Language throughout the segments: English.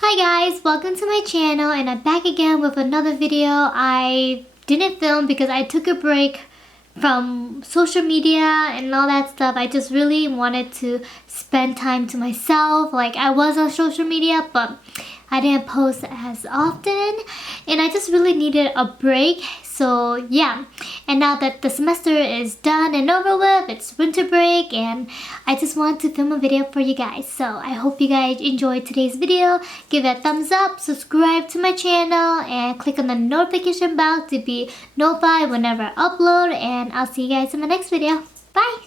Hi guys, welcome to my channel and I'm back again with another video. I didn't film because I took a break from social media and all that stuff. I just really wanted to spend time to myself. Like I was on social media but I didn't post as often and I just really needed a break. So yeah, and now that the semester is done and over with, it's winter break and I just want to film a video for you guys. So I hope you guys enjoyed today's video. Give it a thumbs up, subscribe to my channel, and click on the notification bell to be notified whenever I upload. And I'll see you guys in the next video. Bye!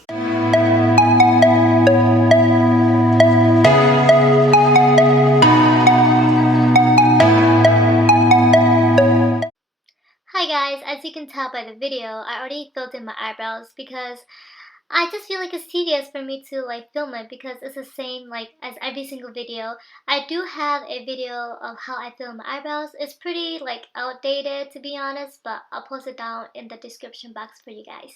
Hi guys, as you can tell by the video, I already filled in my eyebrows because I just feel like it's tedious for me to like film it because it's the same like as every single video. I do have a video of how I film my eyebrows. It's pretty like outdated to be honest, but I'll post it down in the description box for you guys.